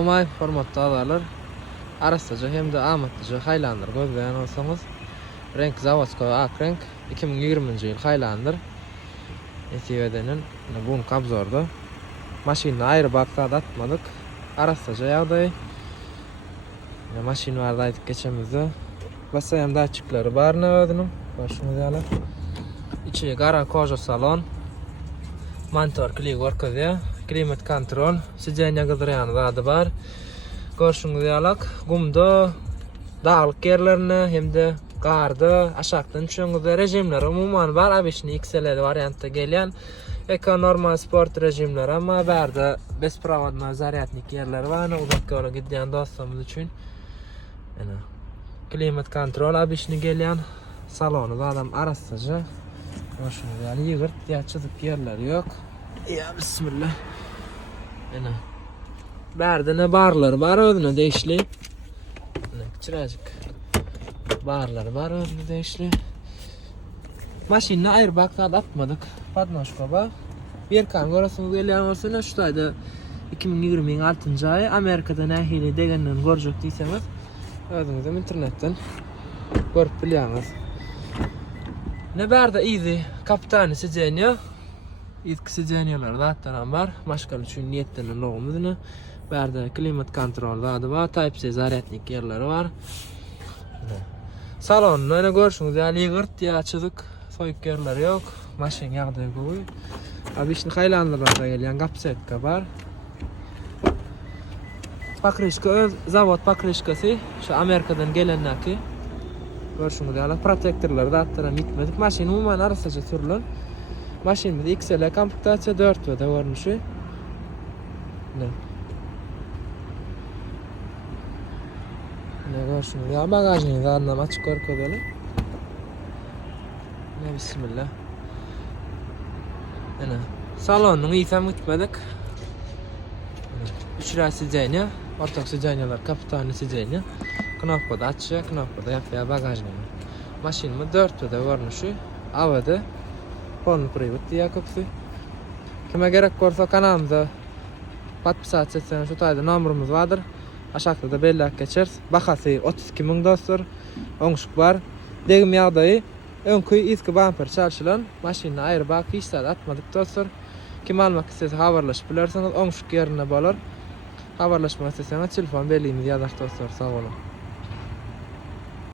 Umay formatda adalar. Arastaca hem de amatlıca Highlander gözleyen olsanız renk zavodskoy ak renk 2020 yıl Highlander SUV'nin bunu kabzordu. Maşinni ayrı bakta atmadık. Arastaca yağday. Maşin vardı aytıp geçemizde. Basayım da açıkları barına ödünüm. Başımız yalar. İçi gara koca salon. Montor klik orkada. Klimat kontrol. Sıcağına gıdırayanı da adı var. Görüşüňiz ýalak, gumda dağlık yerlerine hem de garda aşakdan çöňüzde rejimler umumyň bar. Abişni XL variantda gelýän eko normal sport rejimler, ama bärde besprovodny zaryadnik yerler bar. Uzak ýola gidýän dostlarymyz üçin klimat kontrol abişni gelýän salony da adam arasaja. Görüşüňiz ýaly ýygyrt ýaçydyk yerler ýok. Ya bismillah. Bärde ne barlar bar özüne değişli. Çıracık barlar bar özüne değişli. Maşinni ayrı bakta atmadık. Padnoşka ba. Bir kan görürsünüz gelýän bolsa şu taýda 2026 aýy Amerikada nähili degenden görjek diýseniz özüňizem internetden görüp bilýäňiz. Ne bärde easy kapitany sejeniýa. İlk sejeniýalar zatdan bar. Maşgal üçin niýetlenen logumyzyny. Bärde klimat kontrol adı var. Type-C zaryadnik yerleri var. Salonny öňe görüşüňiz ýaly ýygyrt ýaçydyk. Soýuk yerler ýok. Maşin ýagdaý gowy. Abişni Highlander'da gelýän gapsetka bar. Pakrышка öz zavod pakrышкасы. Şu Amerikadan gelennäki. Görüşüňiz ýaly protektorlar zatdan bitmedik. Maşin umumyň arasaja sürülen. Maşinimiz XL komplektasiýa 4 we de görnüşi. Ne görüşüňiz? Ya bagajyny zadynam açyk görkezeli. Ne bismillah. Salonyň ýysam gitmedik. 3 rahat sejeniýa, ortak sejeniýalar, kapitany sejeniýa. Knopkada açýa, knopkada ýapýa bagajny. Maşinimiz 4 we de görnüşi. Awada polny привод diýäkipsi. Kime gerek bolsa kanalymyza podpisat etsen şu taýda nomrumyz bardyr. Aşağıda belläp geçeriz. Bahasy 32.000 dostlar. Oňşuk bar. Degim ýagdaýy öňkü iski bumper çalşylan maşinni aýry bak hiç atmadyk dostlar. Kim almak istese habarlaşyp bilersiňiz, oňşuk ýerine bolar. Habarlaşmak isteseňiz telefon belligimiz ýazak dostlar. Sag bolun.